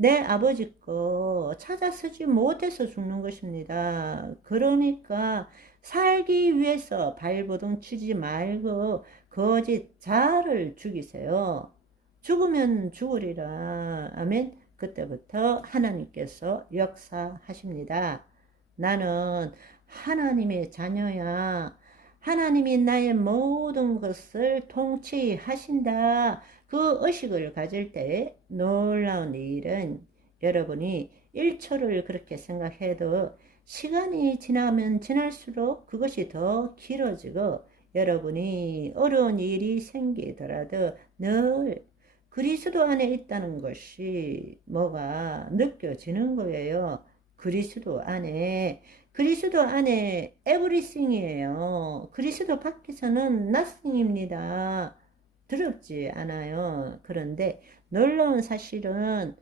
내 아버지 거 찾아 쓰지 못해서 죽는 것입니다. 그러니까 살기 위해서 발버둥 치지 말고 거짓 자를 죽이세요. 죽으면 죽으리라. 아멘. 그때부터 하나님께서 역사하십니다. 나는 하나님의 자녀야. 하나님이 나의 모든 것을 통치하신다. 그 의식을 가질 때 놀라운 일은 여러분이 1초를 그렇게 생각해도 시간이 지나면 지날수록 그것이 더 길어지고 여러분이 어려운 일이 생기더라도 늘 그리스도 안에 있다는 것이 뭐가 느껴지는 거예요. 그리스도 안에 그리스도 안에 everything이에요. 그리스도 밖에서는 nothing입니다. 두렵지 않아요. 그런데 놀라운 사실은